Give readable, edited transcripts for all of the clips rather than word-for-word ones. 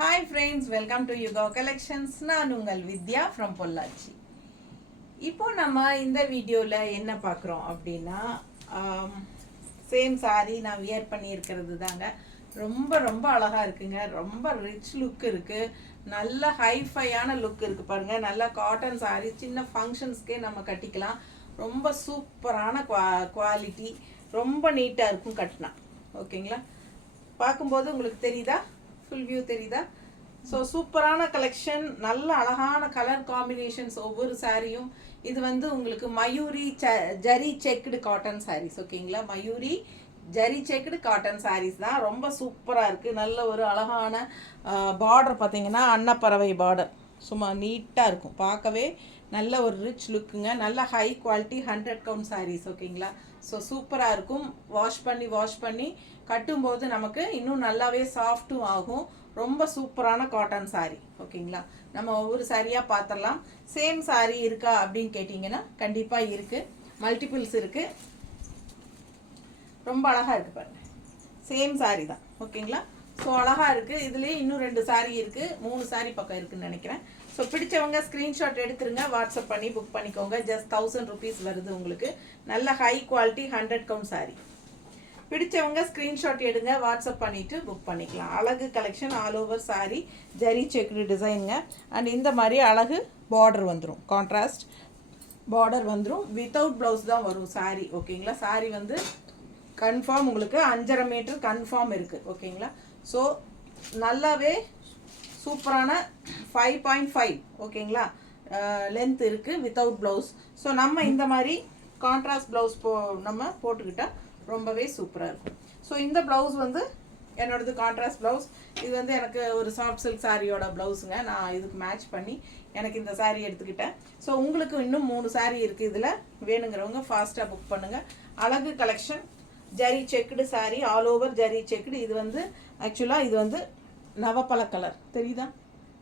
Hi friends, welcome to Yuga Collections. நான் உங்கள் வித்யா from Pollachi. இப்போ நம்ம இந்த வீடியோல என்ன பார்க்குறோம் அப்படின்னா சேம் சாரி நான் வியர் பண்ணியிருக்கிறது தாங்க. ரொம்ப ரொம்ப அழகா இருக்குங்க. ரொம்ப ரிச் லுக் இருக்கு. நல்ல ஹைஃபையான லுக் இருக்கு பாருங்க. நல்ல காட்டன் சாரி சின்ன ஃபங்க்ஷன்ஸ்க்கே நம்ம கட்டிக்கலாம். ரொம்ப சூப்பரான குவாலிட்டி. ரொம்ப நீட்டாக இருக்கும் கட்டினா. ஓகேங்களா? பார்க்கும்போது உங்களுக்கு தெரியுதா? ஃபுல் வியூ தெரியுதா? ஸோ சூப்பரான கலெக்ஷன், நல்ல அழகான கலர் காம்பினேஷன்ஸ் ஒவ்வொரு சாரியும். இது வந்து உங்களுக்கு மயூரி ஜரி செக்குடு காட்டன் சாரீஸ். ஓகேங்களா? மயூரி ஜரி செக்குடு காட்டன் சாரீஸ் தான். ரொம்ப சூப்பராக இருக்குது. நல்ல ஒரு அழகான பார்டர் பார்த்தீங்கன்னா அன்னப்பறவை பார்டர் சும்மா நீட்டாக இருக்கும். பார்க்கவே நல்ல ஒரு ரிச் லுக்குங்க. நல்ல ஹை குவாலிட்டி 100 கவுண்ட் சாரீஸ். ஓகேங்களா? ஸோ சூப்பராக இருக்கும். வாஷ் பண்ணி கட்டும்போது நமக்கு இன்னும் நல்லாவே சாஃப்ட்டும் ஆகும். ரொம்ப சூப்பரான காட்டன் சாரீ. ஓகேங்களா? நம்ம ஒவ்வொரு சாரியாக பார்த்துடலாம். சேம் சாரீ இருக்கா அப்படின்னு கேட்டிங்கன்னா கண்டிப்பாக இருக்குது. மல்டிபிள்ஸ் இருக்குது. ரொம்ப அழகாக இருக்குது பாருங்க. சேம் சாரீ தான். ஓகேங்களா? ஸோ அழகாக இருக்குது. இதுலேயே இன்னும் 2 சாரீ இருக்குது. 3 சாரீ பக்கம் இருக்குதுன்னு நினைக்கிறேன். ஸோ பிடிச்சவங்க ஸ்க்ரீன்ஷாட் எடுத்துருங்க, வாட்ஸ்அப் பண்ணி புக் பண்ணிக்கோங்க. ஜஸ்ட் 1000 rupees வருது உங்களுக்கு. நல்ல ஹை குவாலிட்டி 100 கவுண்ட் சாரீ. பிடிச்சவங்க ஸ்க்ரீன்ஷாட் எடுங்க, வாட்ஸ்அப் பண்ணிவிட்டு புக் பண்ணிக்கலாம். அழகு collection, all over sari, zari checked டிசைனுங்க. அண்ட் இந்த மாதிரி அழகு பார்டர் வந்துடும், கான்ட்ராஸ்ட் பார்டர் வந்துடும். வித்தவுட் ப்ளவுஸ் தான் வரும் சாரீ. ஓகேங்களா? சாரீ வந்து கன்ஃபார்ம் உங்களுக்கு 5.5 மீட்டர் கன்ஃபார்ம் இருக்குது. ஓகேங்களா? ஸோ நல்லாவே சூப்பரான 5.5 ஓகேங்களா லென்த் இருக்குது வித்தவுட் ப்ளவுஸ். ஸோ நம்ம இந்த மாதிரி கான்ட்ராஸ்ட் ப்ளவுஸ் நம்ம போட்டுக்கிட்டால் ரொம்பவே சூப்பராக இருக்கும். ஸோ இந்த ப்ளவுஸ் வந்து என்னோடது கான்ட்ராஸ்ட் ப்ளவுஸ். இது வந்து எனக்கு ஒரு சாஃப்ட் சில்க் சாரியோட ப்ளவுஸுங்க. நான் இதுக்கு மேட்ச் பண்ணி எனக்கு இந்த சாரீ எடுத்துக்கிட்டேன். ஸோ உங்களுக்கு இன்னும் 3 சாரீ இருக்குது. இதில் வேணுங்கிறவங்க ஃபாஸ்ட்டாக புக் பண்ணுங்கள். அழகு collection, zari checked sari, all over zari checked. இது வந்து ஆக்சுவலாக இது வந்து நவப்பழ கலர் தெரியுதா?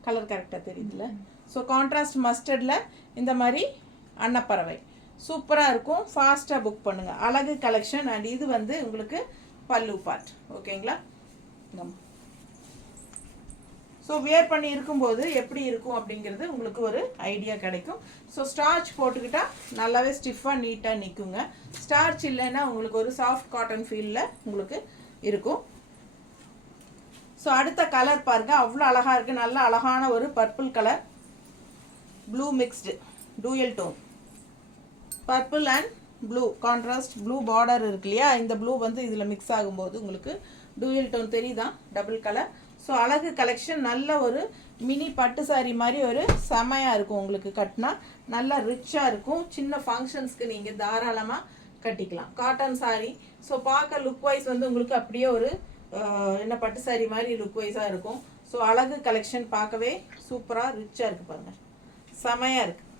கலர் கரெக்டாக தெரியுதுல்ல? ஸோ கான்ட்ராஸ்ட் மஸ்டர்டில் இந்த மாதிரி அன்னப்பறவை சூப்பராக இருக்கும். ஃபாஸ்ட்டாக புக் பண்ணுங்கள். அழகு கலெக்ஷன். அண்ட் இது வந்து உங்களுக்கு பல்லு பார்ட். ஓகேங்களா? ஸோ வியர் பண்ணி இருக்கும்போது எப்படி இருக்கும் அப்படிங்கிறது உங்களுக்கு ஒரு ஐடியா கிடைக்கும். ஸோ ஸ்டார்ச் போட்டுக்கிட்டால் நல்லாவே ஸ்டிஃபாக நீட்டாக நிற்குங்க. ஸ்டார்ச் இல்லைன்னா உங்களுக்கு ஒரு சாஃப்ட் காட்டன் ஃபீலில் உங்களுக்கு இருக்கும். ஸோ அடுத்த கலர் பாருங்கள், அவ்வளோ அழகாக இருக்குது. நல்ல அழகான ஒரு purple colour, blue mixed dual tone. Purple and blue contrast blue border இருக்கு இல்லையா? இந்த ப்ளூ வந்து இதில் மிக்ஸ் ஆகும்போது உங்களுக்கு டூயல் டோன் தெரியுதான்? Double colour. ஸோ அழகு கலெக்ஷன். நல்ல ஒரு மினி பட்டு சாரி மாதிரி ஒரு செமையாக இருக்கும் உங்களுக்கு. கட்டினா நல்லா ரிச்சாக இருக்கும். சின்ன ஃபங்க்ஷன்ஸ்க்கு நீங்கள் தாராளமாக கட்டிக்கலாம். Cotton sorry. ஸோ பார்க்க லுக் வைஸ் வந்து உங்களுக்கு அப்படியே ஒரு என்ன பட்டு சாரி மாதிரி லுக் வைஸாக இருக்கும். ஸோ அழகு கலெக்ஷன் பார்க்கவே சூப்பராக ரிச்சாக இருக்குது பாருங்கள். செமையாக இருக்குது.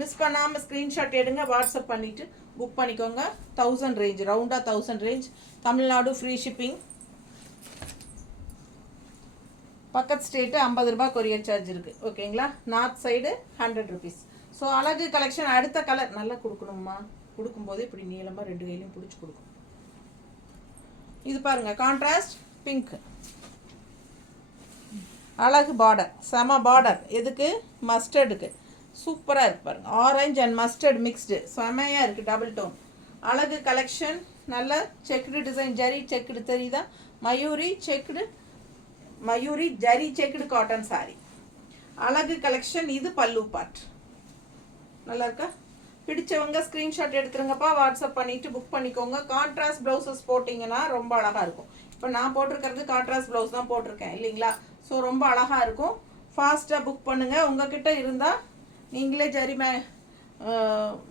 மிஸ் பண்ணாமல் ஸ்க்ரீன்ஷாட் எடுங்க, வாட்ஸ்அப் பண்ணிவிட்டு புக் பண்ணிக்கோங்க. 1000 ரேஞ்ச், ரவுண்டாக 1000 ரேஞ்ச். Tamil Nadu free shipping. பக்கத்து ஸ்டேட்டு 50 ரூபாய் கொரியர் சார்ஜ் இருக்குது. ஓகேங்களா? North side 100 rupees. ஸோ அழகு கலெக்ஷன். அடுத்த கலர் நல்லா கொடுக்கணுமா? கொடுக்கும்போது இப்படி நீளமாக 2 கையிலையும் பிடிச்சி கொடுக்கும். இது பாருங்கள், கான்ட்ராஸ்ட் பிங்க். அழகு பார்டர், செம பார்டர். எதுக்கு? மஸ்டர்டுக்கு. சூப்பராக இருக்கு பாருங்கள். ஆரஞ்சு அண்ட் மஸ்டர்ட் மிக்ஸ்டு செமையாக இருக்குது. Double tone. அழகு கலெக்ஷன். நல்ல செக்குடு டிசைன், ஜரி செக்குடு தெரியுதா? Mayuri checked, Mayuri zari checked cotton sari. அழகு கலெக்ஷன். இது பல்லு பார்ட். நல்லா இருக்கா? பிடிச்சவங்க ஸ்க்ரீன்ஷாட் எடுத்துருங்கப்பா, வாட்ஸ்அப் பண்ணிவிட்டு புக் பண்ணிக்கோங்க. கான்ட்ராஸ்ட் ப்ளவுசஸ் போட்டிங்கன்னா ரொம்ப அழகாக இருக்கும். இப்போ நான் போட்டிருக்கிறது கான்ட்ராஸ்ட் ப்ளவுஸ் தான் போட்டிருக்கேன் இல்லைங்களா? ஸோ ரொம்ப அழகாக இருக்கும். ஃபாஸ்ட்டாக புக் பண்ணுங்கள். உங்ககிட்ட இருந்தால் நீங்களே ஜரி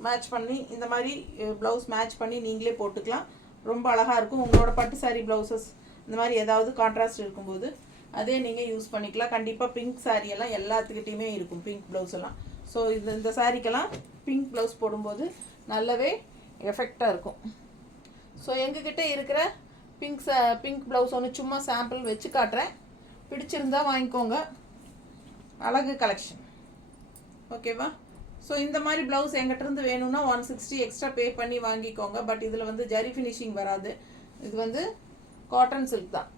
மேட்ச் பண்ணி இந்த மாதிரி ப்ளவுஸ் மேட்ச் பண்ணி நீங்களே போட்டுக்கலாம். ரொம்ப அழகாக இருக்கும். உங்களோட பட்டு சாரி ப்ளவுசஸ் இந்த மாதிரி ஏதாவது கான்ட்ராஸ்ட் இருக்கும்போது அதே நீங்கள் யூஸ் பண்ணிக்கலாம். கண்டிப்பாக பிங்க் சாரியெல்லாம் எல்லாத்துக்கிட்டையுமே இருக்கும், பிங்க் ப்ளவுஸ் எல்லாம். ஸோ இந்த சாரிக்கெல்லாம் பிங்க் ப்ளவுஸ் போடும்போது நல்லாவே எஃபெக்டாக இருக்கும். ஸோ எங்ககிட்ட இருக்கிற பிங்க் ப்ளவுஸ் ஒன்று சும்மா சாம்பிள் வச்சு காட்டுறேன். பிடிச்சிருந்தா வாங்கிக்கோங்க. அழகு கலெக்ஷன். ஓகேவா? ஸோ இந்த மாதிரி ப்ளவுஸ் எங்கிட்டருந்து வேணும்னா 160 எக்ஸ்ட்ரா பே பண்ணி வாங்கிக்கோங்க. பட் இதில் வந்து ஜரி ஃபினிஷிங் வராது. இது வந்து காட்டன் சில்க் தான்.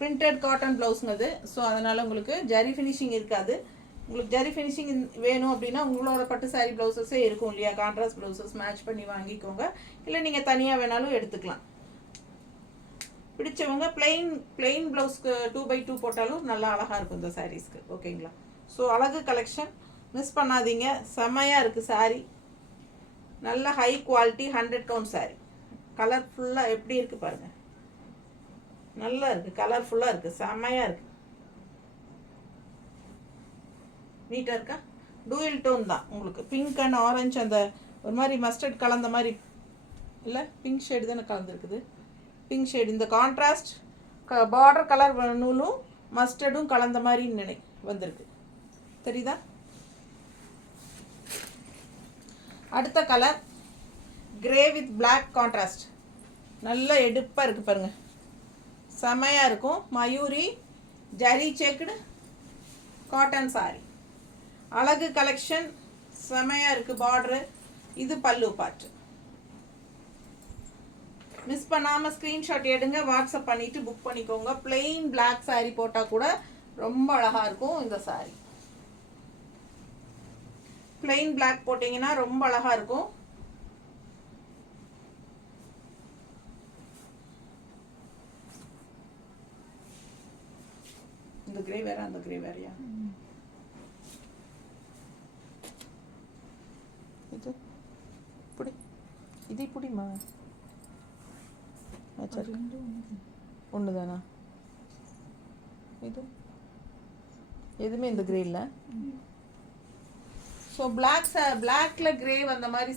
பிரிண்டட் காட்டன் ப்ளவுஸுங்க. ஸோ அதனால் உங்களுக்கு ஜரி ஃபினிஷிங் இருக்காது. உங்களுக்கு ஜரி ஃபினிஷிங் வேணும் அப்படின்னா உங்களோட பட்டு சாரீ ப்ளவுசஸே இருக்கும் இல்லையா, கான்ட்ராஸ்ட் ப்ளவுசஸ் மேட்ச் பண்ணி வாங்கிக்கோங்க. இல்லை நீங்கள் தனியாக வேணாலும் எடுத்துக்கலாம். பிடிச்சவங்க பிளெயின் ப்ளவுஸ்க்கு 2x2 போட்டாலும் நல்லா அழகாக இருக்கும் இந்த சாரீஸ்க்கு. ஓகேங்களா. ஸோ அழகு கலெக்ஷன் மிஸ் பண்ணாதீங்க. செம்மையாக இருக்குது சாரீ. நல்ல ஹை குவாலிட்டி 100 கவுண்ட் சாரீ. கலர்ஃபுல்லாக எப்படி இருக்குது பாருங்கள். நல்லா இருக்குது, கலர்ஃபுல்லாக இருக்குது, செம்மையாக இருக்குது. நீட்டாக இருக்கா. டூயல் டோன் தான் உங்களுக்கு. பிங்க் அண்ட் ஆரஞ்சு அந்த ஒரு மாதிரி மஸ்டர்ட் கலந்த மாதிரி இல்லை, பிங்க் ஷேடு தானே கலந்துருக்குது. பிங்க் ஷேடு இந்த கான்ட்ராஸ்ட் பார்டர் கலர் நூலும் மஸ்டர்டும் கலந்த மாதிரி வந்திருக்கு. தெரியுதா. அடுத்த colour grey with black contrast. நல்ல எடுப்பாக இருக்குது பாருங்கள், செமையாக இருக்கும். Mayuri zari checked cotton sari. அழகு கலெக்ஷன் செமையாக இருக்குது. பார்டரு இது பல்லு பார்ட். மிஸ் பண்ணாமல் ஸ்க்ரீன்ஷாட் எடுங்க, வாட்ஸ்அப் பண்ணிவிட்டு புக் பண்ணிக்கோங்க. பிளெயின் பிளாக் சாரீ போட்டால் கூட ரொம்ப அழகாக இருக்கும் இந்த சாரீ. பிளெயின் பிளாக் போட்டிங்கன்னா ரொம்ப அழகாக இருக்கும். இந்த கிரே வேற அந்த கிரே வேறையா. இது இப்படி இது இப்படிமா ஒன்று தானா. இது எதுவுமே இந்த கிரே இல்லை. ஸோ பிளாக்ல கிரே அந்த மாதிரி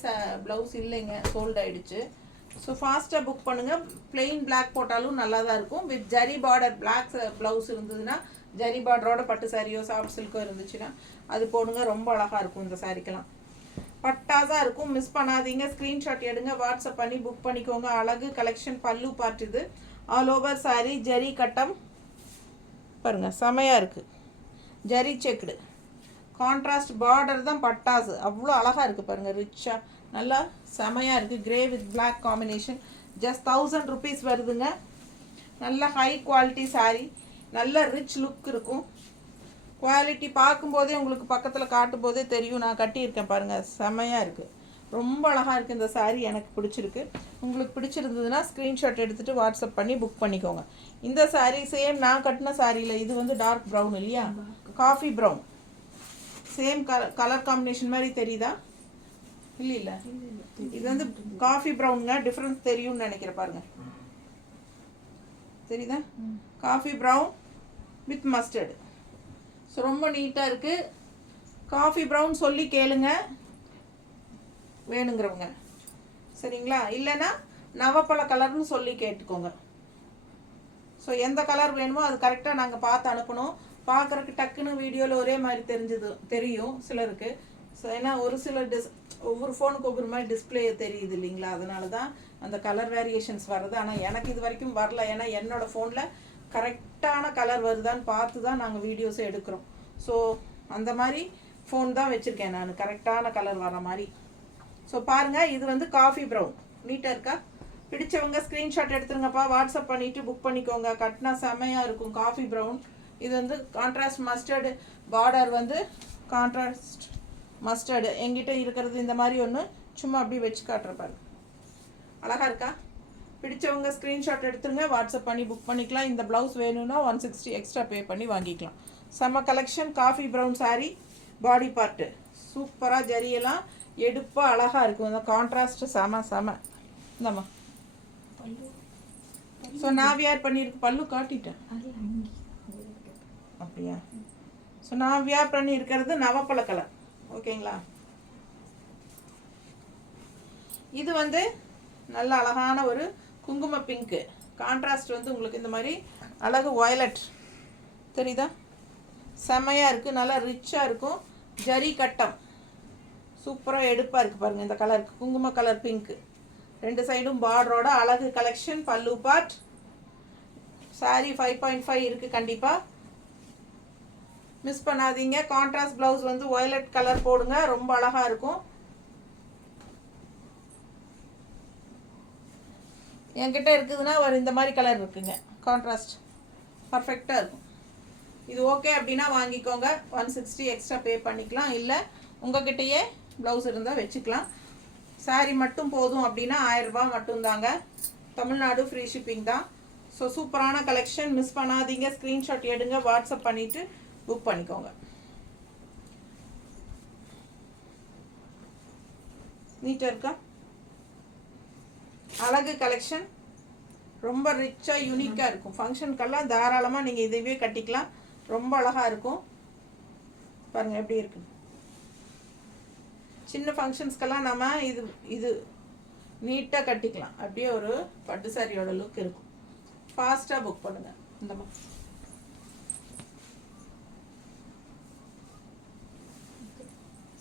ப்ளவுஸ் இல்லைங்க, சோல்ட் ஆயிடுச்சு. ஸோ ஃபாஸ்ட்டாக புக் பண்ணுங்கள். பிளெயின் பிளாக் போட்டாலும் நல்லா தான் இருக்கும். With zari border black blouse இருந்ததுன்னா, ஜரி பார்டரோட பட்டு சாரியோ சாஃப்ட் சில்க்கோ இருந்துச்சுன்னா அது போடுங்க, ரொம்ப அழகாக இருக்கும் இந்த சாரிக்கெல்லாம். பட்டாஸாக இருக்கும். மிஸ் பண்ணாதீங்க. ஸ்க்ரீன்ஷாட் எடுங்க, வாட்ஸ்அப் பண்ணி புக் பண்ணிக்கோங்க. அழகு கலெக்ஷன் பல்லு பார்ட். இது ஆல் ஓவர் சாரி ஜரி கட்டம் பாருங்கள், செமையாக இருக்குது. ஜரி செக்குடு கான்ட்ராஸ்ட் பார்டர் தான் பட்டாசு. அவ்வளோ அழகாக இருக்குது பாருங்கள், ரிச்சாக நல்லா செமையாக இருக்குது. Grey with black combination. Just 1000 rupees வருதுங்க. நல்ல ஹை குவாலிட்டி சாரீ, நல்ல ரிச் லுக் இருக்கும். குவாலிட்டி பார்க்கும்போதே உங்களுக்கு பக்கத்தில் காட்டும் போதே தெரியும். நான் கட்டியிருக்கேன் பாருங்கள், செமையாக இருக்குது. ரொம்ப அழகாக இருக்குது இந்த சாரீ. எனக்கு பிடிச்சிருக்கு. உங்களுக்கு பிடிச்சிருந்ததுன்னா ஸ்க்ரீன்ஷாட் எடுத்துகிட்டு வாட்ஸ்அப் பண்ணி புக் பண்ணிக்கோங்க. இந்த சாரீ சேம் நான் கட்டின சாரியில் இது வந்து டார்க் ப்ரௌன் இல்லையா, coffee brown. Same colour combination மாதிரி தெரியுதா. இல்லை இது வந்து காஃபி ப்ரௌனுங்க. டிஃப்ரென்ஸ் தெரியும்னு நினைக்கிறேன் பாருங்க. தெரியுதா. Coffee brown with mustard. So ரொம்ப நீட்டாக இருக்குது. காஃபி ப்ரௌன் சொல்லி கேளுங்க வேணுங்கிறவங்க, சரிங்களா. இல்லைன்னா நவப்பழ கலர்னு சொல்லி கேட்டுக்கோங்க. ஸோ எந்த கலர் வேணுமோ அது கரெக்டாக நாங்கள் பார்த்து அனுப்பணும். பார்க்குறக்கு டக்குன்னு வீடியோவில் ஒரே மாதிரி தெரியும் சிலருக்கு. ஸோ ஏன்னா ஒரு சில ஒவ்வொரு ஃபோனுக்கு ஒவ்வொரு மாதிரி டிஸ்பிளே தெரியுது இல்லைங்களா, அதனால தான் அந்த கலர் வேரியேஷன்ஸ் வருது. ஆனால் எனக்கு இது வரைக்கும் வரல. ஏன்னா என்னோடய ஃபோனில் கரெக்டான கலர் வருதான்னு பார்த்து தான் நாங்கள் வீடியோஸை எடுக்கிறோம். ஸோ அந்த மாதிரி ஃபோன் தான் வச்சுருக்கேன் நான், கரெக்டான கலர் வர மாதிரி. ஸோ பாருங்கள், இது வந்து காஃபி ப்ரௌன். நீட்டாக இருக்கா. பிடிச்சவங்க ஸ்க்ரீன்ஷாட் எடுத்துருங்கப்பா, வாட்ஸ்அப் பண்ணிவிட்டு புக் பண்ணிக்கோங்க. கட்டினா செம்மையாக இருக்கும். Coffee brown. இது வந்து கான்ட்ராஸ்ட் மஸ்டர்டு பார்டர் வந்து கான்ட்ராஸ்ட் மஸ்டர்டு. எங்கிட்ட இருக்கிறது இந்த மாதிரி ஒன்று சும்மா அப்படி வச்சு காட்டுறப்பாரு. அழகாக இருக்கா. பிடிச்சவங்க ஸ்க்ரீன்ஷாட் எடுத்துருங்க, வாட்ஸ்அப் பண்ணி புக் பண்ணிக்கலாம். இந்த ப்ளவுஸ் வேணும்னா 160 எக்ஸ்ட்ரா பே பண்ணி வாங்கிக்கலாம். செம்ம collection. Coffee brown sari. Body part சூப்பராக ஜரியெல்லாம் எடுப்பாக அழகாக இருக்கும். இந்த கான்ட்ராஸ்ட்டு செம இந்தம்மா. ஸோ நான் வியர் பண்ணியிருக்கு. பல்லு காட்டிட்டேன் அப்படியா. ஸோ நான் வியர் பண்ணி இருக்கிறது நவப்பழ கலர். ஓகேங்களா. இது வந்து நல்ல அழகான ஒரு குங்கும பிங்க்கு. கான்ட்ராஸ்ட் வந்து உங்களுக்கு இந்த மாதிரி அழகு வயலட் தெரியுதா. செம்மையாக இருக்குது, நல்லா ரிச்சாக இருக்கும். ஜரி கட்டம் சூப்பராக எடுப்பாக இருக்குது பாருங்கள். இந்த கலருக்கு குங்கும கலர் பிங்க்கு. 2 சைடும் பார்டரோட அழகு கலெக்ஷன். பல்லு பார்ட். சாரி 5.5 இருக்குது கண்டிப்பாக. மிஸ் பண்ணாதீங்க. கான்ட்ராஸ்ட் ப்ளவுஸ் வந்து வயலட் கலர் போடுங்க, ரொம்ப அழகாக இருக்கும். என்கிட்ட இருக்குதுன்னா ஒரு இந்த மாதிரி கலர் இருக்குங்க கான்ட்ராஸ்ட். பர்ஃபெக்டாக இருக்கும். இது ஓகே அப்படின்னா வாங்கிக்கோங்க. 160 எக்ஸ்ட்ரா பே பண்ணிக்கலாம். இல்லை உங்ககிட்டயே ப்ளவுஸ் இருந்தால் வச்சுக்கலாம். சாரீ மட்டும் போதும் அப்படின்னா 1000 ரூபாய் மட்டும்தாங்க. தமிழ்நாடு ஃப்ரீ ஷிப்பிங் தான். ஸோ சூப்பரான கலெக்ஷன், மிஸ் பண்ணாதீங்க. ஸ்க்ரீன்ஷாட் எடுங்க, வாட்ஸ்அப் பண்ணிவிட்டு புக் பண்ணிக்கோங்க. நீட்டாக இருக்கா? அழகு கலெக்ஷன், ரொம்ப ரிச்சாக யூனிக்காக இருக்கும். ஃபங்க்ஷனுக்கெல்லாம் தாராளமாக நீங்கள் இதுவே கட்டிக்கலாம். ரொம்ப அழகாக இருக்கும். பாருங்கள் எப்படி இருக்கு. சின்ன ஃபங்க்ஷன்ஸ்க்கெல்லாம் நம்ம இது நீட்டாக கட்டிக்கலாம். அப்படியே ஒரு பட்டு சாரியோட லுக் இருக்கும். ஃபாஸ்ட்டாக புக் பண்ணுங்கள். இந்த மாதிரி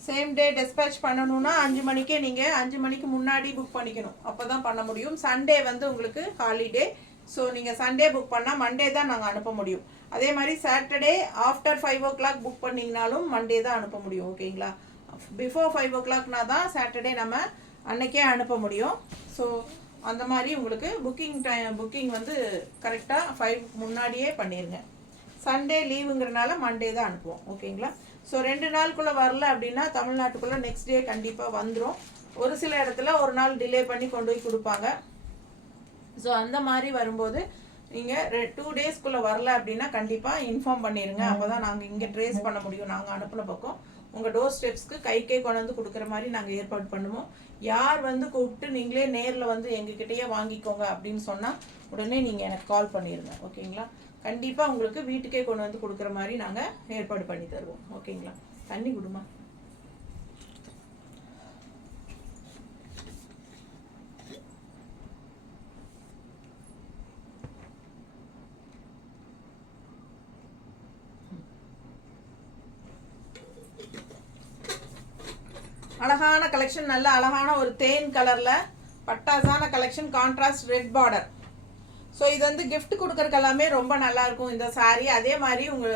சேம் டே டிஸ்பேச் பண்ணணும்னா 5 மணிக்கே நீங்கள் 5 மணிக்கு முன்னாடி புக் பண்ணிக்கணும். அப்போ தான் பண்ண முடியும். சண்டே வந்து உங்களுக்கு ஹாலிடே. ஸோ நீங்கள் சண்டே புக் பண்ணால் மண்டே தான் நாங்கள் அனுப்ப முடியும். அதே மாதிரி சாட்டர்டே ஆஃப்டர் 5 o'clock புக் பண்ணிங்கனாலும் மண்டே தான் அனுப்ப முடியும். ஓகேங்களா? பிஃபோர் 5 o'clockனா தான் சாட்டர்டே நம்ம அன்னைக்கே அனுப்ப முடியும். ஸோ அந்த மாதிரி உங்களுக்கு புக்கிங் வந்து கரெக்டாக 5 முன்னாடியே பண்ணிடுங்க. சண்டே லீவுங்கிறனால மண்டே தான் அனுப்புவோம். ஓகேங்களா? ஸோ 2 நாளுக்குள்ளே வரல அப்படின்னா தமிழ்நாட்டுக்குள்ளே நெக்ஸ்ட் டே கண்டிப்பாக வந்துடும். ஒரு சில இடத்துல ஒரு நாள் டிலே பண்ணி கொண்டு போய் கொடுப்பாங்க. ஸோ அந்த மாதிரி வரும்போது நீங்கள் 2 டேஸ்க்குள்ளே வரல அப்படின்னா கண்டிப்பாக இன்ஃபார்ம் பண்ணிடுங்க. அப்போ தான் நாங்கள் இங்கே ட்ரேஸ் பண்ண முடியும். நாங்கள் அனுப்பின பக்கம் உங்கள் டோர் ஸ்டெப்ஸ்க்கு கைக்கே கொண்டு வந்து கொடுக்குற மாதிரி நாங்கள் ஏற்பாடு பண்ணுவோம். யார் வந்து கூப்பிட்டு நீங்களே நேரில் வந்து எங்ககிட்டயே வாங்கிக்கோங்க அப்படின்னு சொன்னால் உடனே நீங்கள் எனக்கு கால் பண்ணிடுங்க. ஓகேங்களா? கண்டிப்பாக உங்களுக்கு வீட்டுக்கே கொண்டு வந்து கொடுக்குற மாதிரி நாங்கள் ஏற்பாடு பண்ணி தருவோம். ஓகேங்களா? தண்ணி கொடுமா. அழகான கலெக்ஷன், நல்ல அழகான ஒரு தேன் கலரில் பட்டாசான collection, contrast red border. So இது வந்து கிஃப்ட் கொடுக்கறதுக்கு எல்லாமே ரொம்ப நல்லாயிருக்கும் இந்த சாரீ. அதே மாதிரி உங்கள்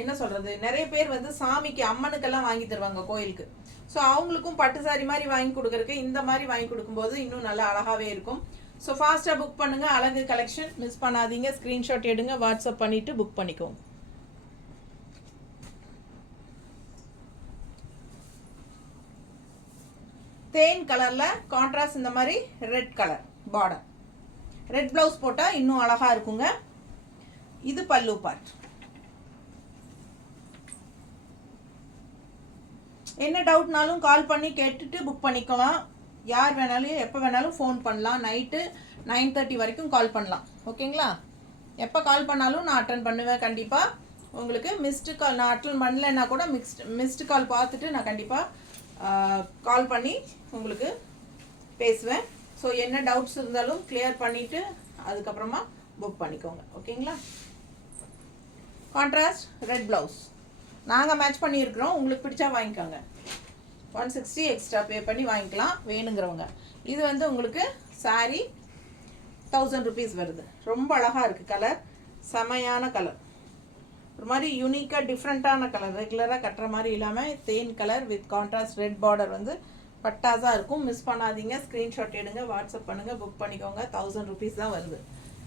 என்ன சொல்கிறது, நிறைய பேர் வந்து சாமிக்கு அம்மனுக்கெல்லாம் வாங்கி தருவாங்க கோயிலுக்கு. ஸோ அவங்களுக்கும் பட்டு சாரி மாதிரி வாங்கி கொடுக்குறதுக்கு இந்த மாதிரி வாங்கி கொடுக்கும்போது இன்னும் நல்லா அழகாகவே இருக்கும். ஸோ ஃபாஸ்ட்டாக புக் பண்ணுங்கள். அழகு கலெக்ஷன் மிஸ் பண்ணாதீங்க. ஸ்க்ரீன்ஷாட் எடுங்க, வாட்ஸ்அப் பண்ணிவிட்டு புக் பண்ணிக்கோங்க. தேன் கலரில் கான்ட்ராஸ்ட் இந்த மாதிரி red colour border, red blouse போட்டால் இன்னும் அழகாக இருக்குங்க. இது பல்லு பார்ட். என்ன டவுட்னாலும் கால் பண்ணி கேட்டுட்டு புக் பண்ணிக்கலாம். யார் வேணாலும் எப்போ வேணாலும் ஃபோன் பண்ணலாம். நைட்டு 9:30 வரைக்கும் கால் பண்ணலாம். ஓகேங்களா? எப்போ கால் பண்ணாலும் நான் அட்டன் பண்ணுவேன். கண்டிப்பாக உங்களுக்கு மிஸ்டு கால் நான் அட்டன் பண்ணலைன்னா கூட மிஸ்டு கால் பார்த்துட்டு நான் கண்டிப்பாக கால் பண்ணி உங்களுக்கு பேசுவேன். ஸோ என்ன டவுட்ஸ் இருந்தாலும் கிளியர் பண்ணிவிட்டு அதுக்கப்புறமா புக் பண்ணிக்கோங்க. ஓகேங்களா? கான்ட்ராஸ்ட் ரெட் ப்ளவுஸ் நாங்கள் மேட்ச் பண்ணியிருக்கிறோம். உங்களுக்கு பிடிச்சா வாங்கிக்கோங்க. 160 எக்ஸ்ட்ரா பே பண்ணி வாங்கிக்கலாம் வேணுங்கிறவங்க. இது வந்து உங்களுக்கு சாரீ 1000 rupees வருது. ரொம்ப அழகாக இருக்குது. கலர் செமையான கலர், ஒரு மாதிரி யூனிக்காக டிஃப்ரெண்ட்டான கலர். ரெகுலராக கட்டுற மாதிரி இல்லாமல் தேன் கலர் வித் கான்ட்ராஸ்ட் ரெட் பார்டர் வந்து பட்டாஸாக இருக்கும். மிஸ் பண்ணாதீங்க. ஸ்க்ரீன்ஷாட் எடுங்க, வாட்ஸ்அப் பண்ணுங்கள், புக் பண்ணிக்கோங்க. 1000 rupees தான் வருது.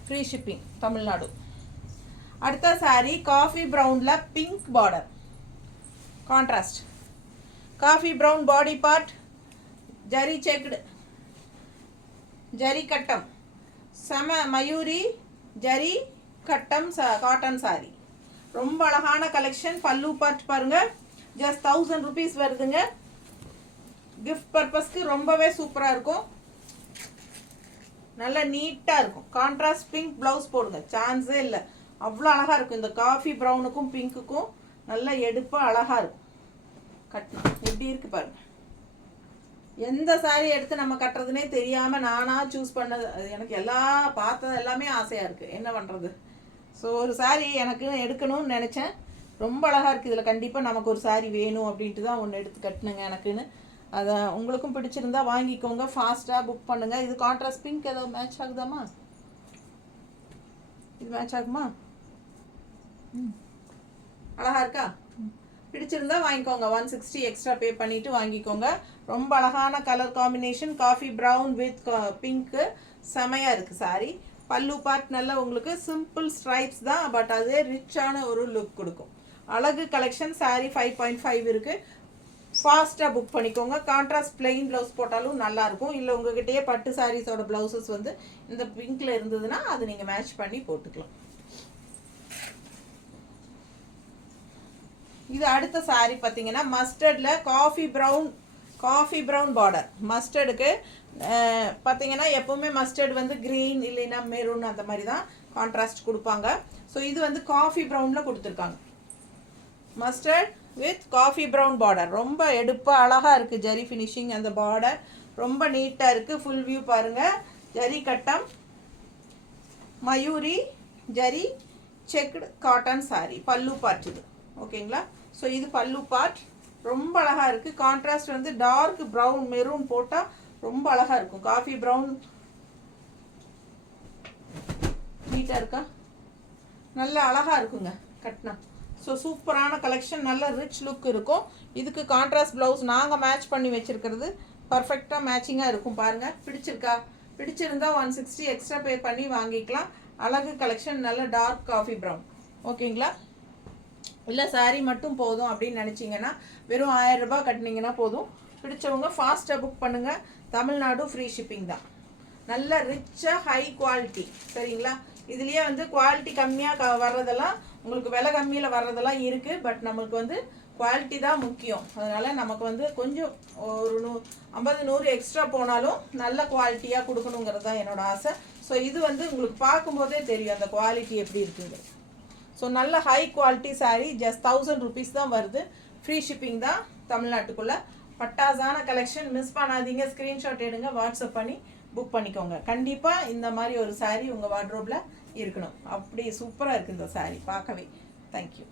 Free shipping Tamil Nadu. அடுத்த சாரீ காஃபி ப்ரௌனில் pink border, contrast coffee brown body part, zari checked, zari கட்டம், செம மயூரி ஜரி கட்டம் காட்டன் சாரீ. ரொம்ப அழகான கலெக்ஷன். பல்லு பார்ட் பாருங்கள், ஜஸ்ட் 1000 rupees வருதுங்க. கிஃப்ட் பர்பஸ்க்கு ரொம்பவே சூப்பராக இருக்கும். நல்லா நீட்டாக இருக்கும். கான்ட்ராஸ்ட் பிங்க் ப்ளவுஸ் போடுங்க, சான்ஸே இல்லை. அவ்வளோ அழகாக இருக்கும். இந்த காஃபி ப்ரௌனுக்கும் பிங்க்குக்கும் நல்லா எடுப்பாக அழகாக இருக்கும். கட்டணும் எப்படி இருக்குது பாருங்கள். எந்த சாரீ எடுத்து நம்ம கட்டுறதுனே தெரியாமல் நானாக சூஸ் பண்ணது. எனக்கு பார்த்தது எல்லாமே ஆசையாக இருக்குது. என்ன பண்ணுறது? ஸோ ஒரு சாரீ எனக்கு எடுக்கணும்னு நினச்சேன். ரொம்ப அழகாக இருக்குது. இதில் கண்டிப்பாக நமக்கு ஒரு சாரீ வேணும் அப்படின்ட்டு தான் ஒன்று எடுத்து கட்டினுங்க எனக்குன்னு. அதை உங்களுக்கும் பிடிச்சிருந்தா வாங்கிக்கோங்க. ஃபாஸ்ட்டாக புக் பண்ணுங்கள். இது கான்ட்ராஸ்ட் பிங்க் ஏதோ மேட்ச் ஆகுதாம்மா? இது மேட்ச் ஆகுமா? அழகாக இருக்கா? பிடிச்சிருந்தா வாங்கிக்கோங்க. 160 எக்ஸ்ட்ரா பே பண்ணிவிட்டு வாங்கிக்கோங்க. ரொம்ப அழகான colour combination. Coffee brown with pink செமையாக இருக்குது சாரீ. பல்லு பார்ட் நல்லா உங்களுக்கு சிம்பிள் ஸ்ட்ரைப்ஸ் தான், பட் அதே ரிச்சான ஒரு லுக் கொடுக்கும். அழகு கலெக்ஷன் சாரீ 5.5 இருக்குது. ஃபாஸ்ட்டாக புக் பண்ணிக்கோங்க. கான்ட்ராஸ்ட் பிளெயின் ப்ளவுஸ் போட்டாலும் நல்லாயிருக்கும். இல்லை உங்ககிட்டயே பட்டு சாரீஸோட ப்ளவுசஸ் வந்து இந்த பிங்க்கில் இருந்ததுன்னா அது நீங்கள் மேட்ச் பண்ணி போட்டுக்கலாம். இது அடுத்த சாரீ பார்த்தீங்கன்னா மஸ்டர்டில் காஃபி ப்ரௌன் பார்டர். மஸ்டர்டுக்கு பார்த்தீங்கன்னா எப்போவுமே மஸ்டர்டு வந்து க்ரீன் இல்லைன்னா மெரூன் அந்த மாதிரி தான் கான்ட்ராஸ்ட் கொடுப்பாங்க. ஸோ இது வந்து காஃபி ப்ரௌனில் கொடுத்துருக்காங்க. Mustard with coffee brown border. ரொம்ப எடுப்பாக அழகாக இருக்குது. ஜரி ஃபினிஷிங் அந்த பார்டர் ரொம்ப நீட்டாக இருக்குது. ஃபுல் வியூ பாருங்கள். ஜரி கட்டம், மயூரி ஜரி செக்குடு காட்டன் சாரீ. பல்லு பார்ட் இது. ஓகேங்களா? ஸோ இது பல்லு பார்ட். ரொம்ப அழகாக இருக்குது. கான்ட்ராஸ்ட் வந்து டார்க் ப்ரௌன் மெரூன் போட்டால் ரொம்ப அழகாக இருக்கும். காஃபி ப்ரௌன் நீட்டாக இருக்கா? நல்ல அழகாக இருக்குங்க கட்டினா. ஸோ சூப்பரான கலெக்ஷன். நல்ல ரிச் லுக் இருக்கும். இதுக்கு கான்ட்ராஸ்ட் ப்ளவுஸ் நாங்கள் மேட்ச் பண்ணி வச்சுருக்கிறது பர்ஃபெக்டாக மேட்சிங்காக இருக்கும். பாருங்கள், பிடிச்சிருக்கா? பிடிச்சிருந்தா 160 எக்ஸ்ட்ரா பே பண்ணி வாங்கிக்கலாம். அழகு கலெக்ஷன். நல்ல டார்க் காஃபி ப்ரௌன். ஓகேங்களா? இல்லை சாரீ மட்டும் போதும் அப்படின்னு நினச்சிங்கன்னா வெறும் 1000 ரூபாய் கட்டினீங்கன்னா போதும். பிடிச்சவங்க ஃபாஸ்ட்டாக புக் பண்ணுங்கள். தமிழ்நாடு ஃப்ரீ ஷிப்பிங் தான். நல்ல ரிச்சாக ஹை குவாலிட்டி. சரிங்களா? இதுலேயே வந்து குவாலிட்டி கம்மியாக வர்றதெல்லாம் உங்களுக்கு விலை கம்மியில் வர்றதெல்லாம் இருக்குது. பட் நமக்கு வந்து குவாலிட்டி தான் முக்கியம். அதனால் நமக்கு வந்து கொஞ்சம் ஒரு 50-100 எக்ஸ்ட்ரா போனாலும் நல்ல குவாலிட்டியாக கொடுக்கணுங்கிறது தான் என்னோடய ஆசை. ஸோ இது வந்து உங்களுக்கு பார்க்கும்போதே தெரியும் அந்த குவாலிட்டி எப்படி இருக்குங்கிறது. ஸோ நல்ல high quality sari. Just 1000 rupees தான் வருது. ஃப்ரீ ஷிப்பிங் தான் தமிழ்நாட்டுக்குள்ளே. பட்டாசான கலெக்ஷன். மிஸ் பண்ணாதீங்க. ஸ்க்ரீன்ஷாட் எடுங்க, வாட்ஸ்அப் பண்ணி புக் பண்ணிக்கோங்க. கண்டிப்பாக இந்த மாதிரி ஒரு சாரீ உங்கள் வார்ட்ரோப்பில் இருக்கணும். அப்படி சூப்பராக இருக்குது இந்த சாரீ பார்க்கவே. தேங்க்யூ.